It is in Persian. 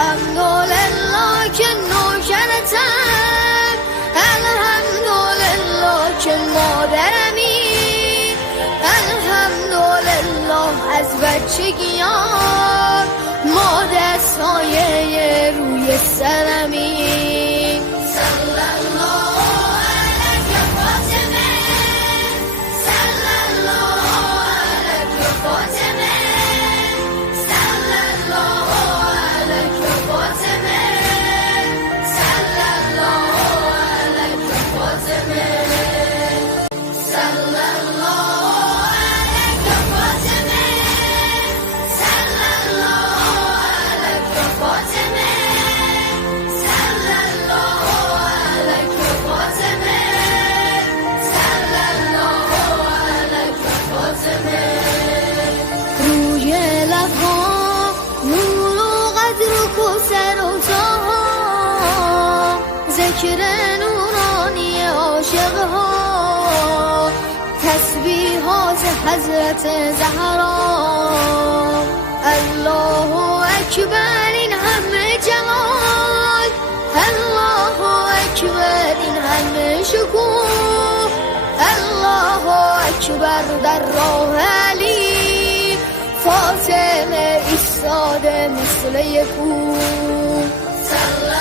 الحمدلله که نوکرتم، الحمدلله که مادرمی، الحمدلله از بچگیام مادر سایه روی سرمی. صلی الله علیک فاطمه، صلی الله علیک فاطمه، صلی الله علیک فاطمه، صلی الله علیک فاطمه، صلی الله علیک فاطمه، صلی الله علیک فاطمه، صلی الله علیک فاطمه، صلی الله علیک فاطمه. روی لبها نور و قدر و کوثر و جاها، ذکر نورانی عاشقها، تسبیحات حضرت زهرا. الله اکبر این همه جمال، الله اکبر این همه شکوه، الله اکبر در راه علی، فاطمه ایستاده مثل یک کوه. صلی